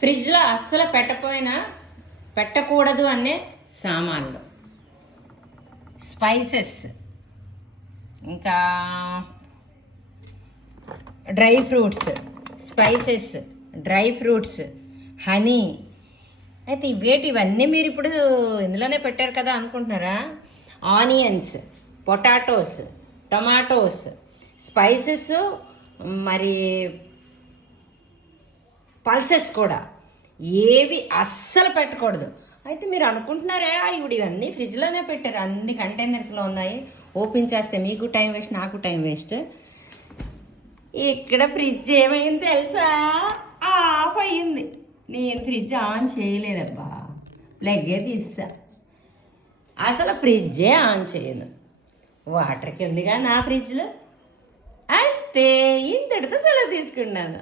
ఫ్రిడ్జ్లో అస్సలు పెట్టకూడదు అనే సామాన్లు, స్పైసెస్, ఇంకా dry fruits, spices, dry fruits, honey. అయితే ఇవన్నీ మీరు ఇప్పుడు ఇందులోనే పెట్టారు కదా అనుకుంటున్నారా? ఆనియన్స్, పొటాటోస్, టొమాటోస్, స్పైసెస్, మరి పల్సెస్ కూడా ఏవి అస్సలు పెట్టకూడదు. అయితే మీరు అనుకుంటున్నారా ఇప్పుడు ఇవన్నీ ఫ్రిడ్జ్లోనే పెట్టారు, అన్ని కంటైనర్స్లో ఉన్నాయి, ఓపెన్ చేస్తే మీకు టైం వేస్ట్, నాకు టైం వేస్ట్. ఇక్కడ ఫ్రిడ్జ్ ఏమైంది తెలుసా? ఆఫ్ అయ్యింది. నేను ఫ్రిడ్జ్ ఆన్ చేయలేదబ్బా, ప్లగ్గే తీసా. అసలు ఫ్రిడ్జే ఆన్ చేయను, వాటర్కి ఉందిగా నా ఫ్రిడ్జ్లో. అయితే ఇంతటితో సెలవు తీసుకున్నాను.